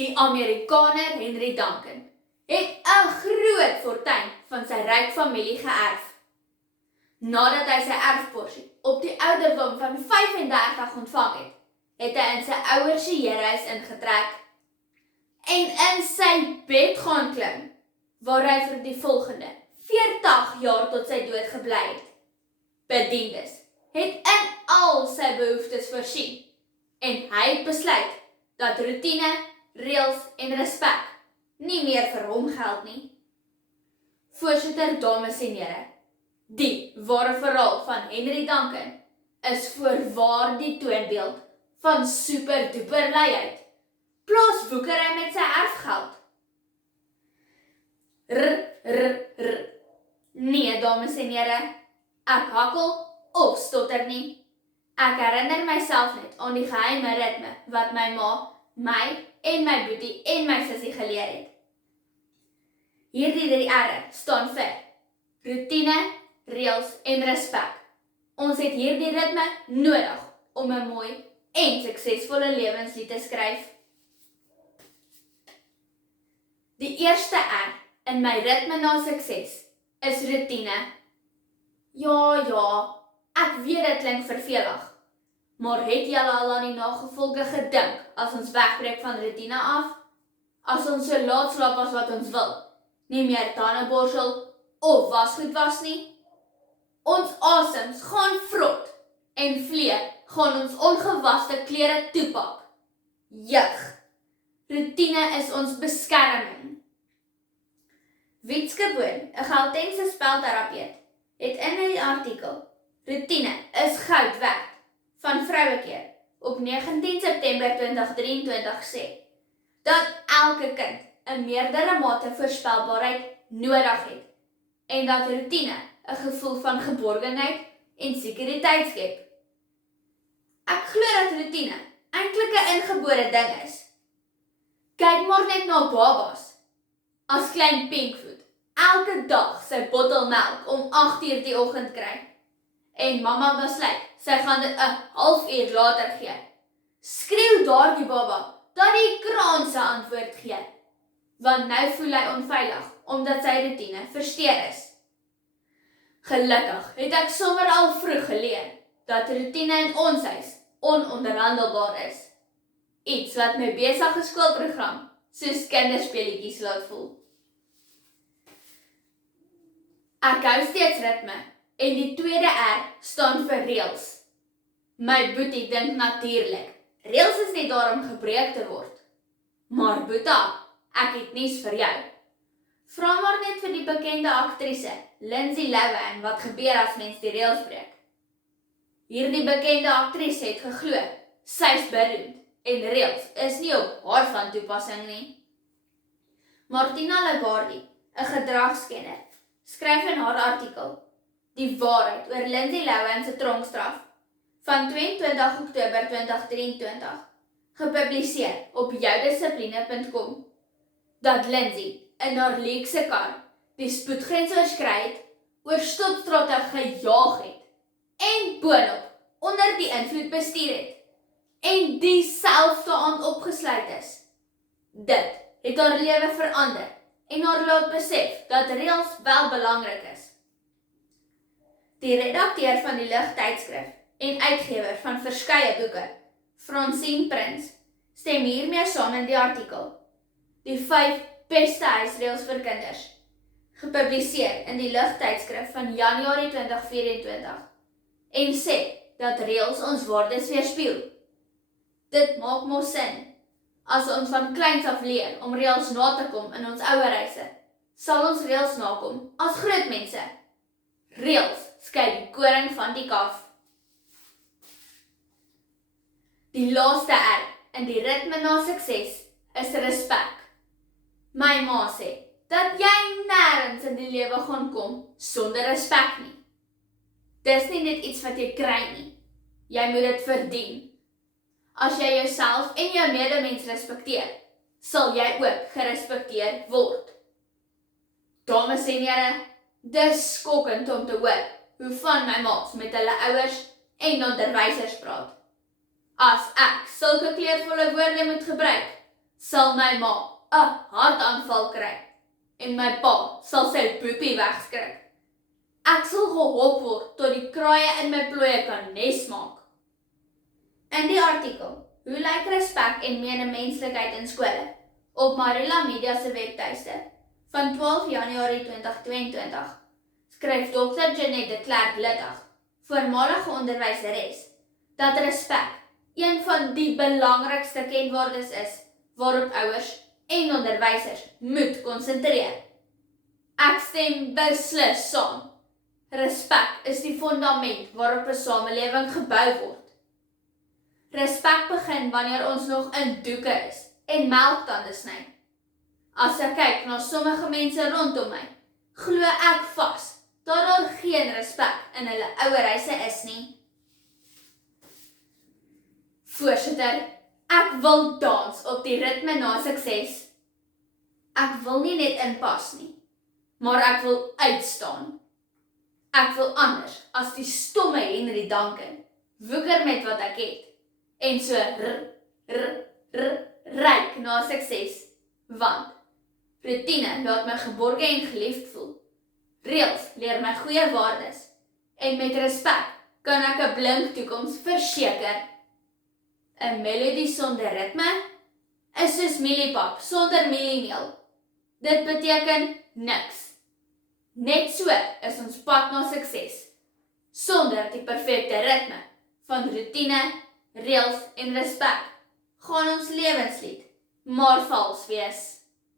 Die Amerikaner Henry Duncan het 'n groot fortuin van sy ryk familie geërf. Nadat hy sy erfporsie op die ouderdom van 35 ontvang het, het hy in sy ouers se heerhuis ingetrek en in sy bed gaan klim, waar hy vir die volgende 40 jaar tot sy dood gebly het. Bediendes het in al sy behoeftes voorsien en hy het besluit dat roetine, reëls en respek nie meer vir hom geld nie. Voorsitter, dames en here, die ware verhaal van Henry Duncan is voorwaar die toonbeeld van super-duper luiheid, plaaswoekery met sy erfgeld. Nee, dames en here, ek hakkel of stotter nie. Ek herinner myself net aan die geheime ritme wat my ma, my en my boetie en my sussie geleer het. Hierdie 3 R'e staan vir roetine, reëls en respek. Ons het hierdie ritme nodig om 'n mooi en suksesvolle lewenslied te skryf. Die eerste R in my ritme na sukses is roetine. Ja, ek weet dit klink vervelig, maar het julle al aan die nagevolge gedink as ons wegbreek van roetine af? As ons so laat slaap as wat ons wil, nie meer tandeborsel of wasgoed was nie? Ons asems gaan vrot en vlee gaan ons ongewaste klere toepak. Jug, roetine is ons beskerming. Wietske Boon, 'n Gautengse spelterapeut, het in die artikel "Roetine is goud werd" van Vrouekeer op 19 September 2023 sê dat elke kind 'n meerdere mate voorspelbaarheid nodig het en dat roetine 'n gevoel van geborgenheid en sekuriteit skep. Ek glo dat roetine eintlik 'n ingebore ding is. Kyk maar net na babas. As klein Pinkfoot elke dag sy bottel melk om 8 uur die oggend kry en mamma besluit sy gaan dit 'n halfuur later gee, skreeu daardie baba dat die kraan se antwoord gee, want nou voel hy onveilig omdat sy roetine versteur is. Gelukkig het ek sommer al vroeg geleer dat roetine in ons huis ononderhandelbaar is. Iets wat my besige skoolprogram soos kinderspeletjies laat voel. Ek hou steeds ritme en die tweede R staan vir reëls. My boetie dink natuurlik, reëls is nie daar om gebreek te word. Maar Boeta, ek het nuus vir jou. Vra maar net vir die bekende aktrise Lindsay Lohan wat gebeur as mens die reëls breek. Hierdie bekende aktrise het geglo, sy's beroemd en reëls is nie op haar van toepassing nie. Martina Labardi, 'n gedragskenner, skryf in haar artikel "Die waarheid oor Lindsay Lohan se tronkstraf" van 22 Oktober 2023, gepubliseer op joudissipline.com, dat Lindsay in haar luukse kar die spoedgrens oorskry het, oor stopstrate gejaag het en boonop onder die invloed bestuur het en dieselfde aand opgesluit is. Dit het haar lewe verander en haar laat besef dat reëls wel belangrik is. Die redakteur van die Lig-tydskrif en uitgewer van verskeie boeke, Francine Prins, stem hiermee saam in die artikel "Die 5 beste huisreëls vir kinders", gepubliseer in die Lig-tydskrif van Januarie 2024, en sê dat reëls ons waardes weerspieël. Dit maak mos sin. As ons van kleins af leer om reëls na te kom in ons ouerhuise, sal ons reëls nakom as groot mense. Reëls skei die koring van die kaf. Die laaste R in die ritme na sukses is respek. My ma sê dat jy nêrens in die lewe gaan kom sonder respek nie. Dis nie net iets wat jy kry nie. Jy moet dit verdien. As jy jouself en jou medemens respekteer, sal jy ook gerespekteer word. Dames en here, dis skokkend om te hoor hoe van my maats met hulle ouers en onderwysers praat. As ek sulke kleurvolle woorde moet gebruik, sal my ma 'n hartaanval kry en my pa sal sy poepie wegskrik. Ek sal gehop word tot die kraaie in my plooie kan nes maak. In die artikel, hoe lyk respek en medemenslikheid in skole? Op Marula Media se webtuiste van 12 Januarie 2022 skryf Dr. Jeanette de Klerk Littig, voormalige onderwyseres, dat respek een van die belangrikste kenwaardes is waarop ouers en onderwysers moet konsentreer. Ek stem beslis saam. Respek is die fundament waarop 'n samelewing gebou word. Respek begin wanneer ons nog in doeke is en melktande sny. As ek kyk na sommige mense rondom my, glo ek vas dat daar geen respek in hulle ouerhuise is nie. Voorsitter, ek wil dans op die ritme na sukses. Ek wil nie net inpas nie, maar ek wil uitstaan. Ek wil anders as die stomme Henry Duncan, woeker met wat ek het, en so ryk na sukses, want rutine laat my geborge en geliefd voel. Reëls leer my goeie waardes, en met respek kan ek 'n blink toekoms verseker. 'n Melodie sonder ritme is soos mieliepap sonder mieliemeel. Dit beteken niks. Net so is ons pad na sukses, sonder die perfekte ritme van rutine, reëls en respek, gaan ons lewenslied maar vals wees.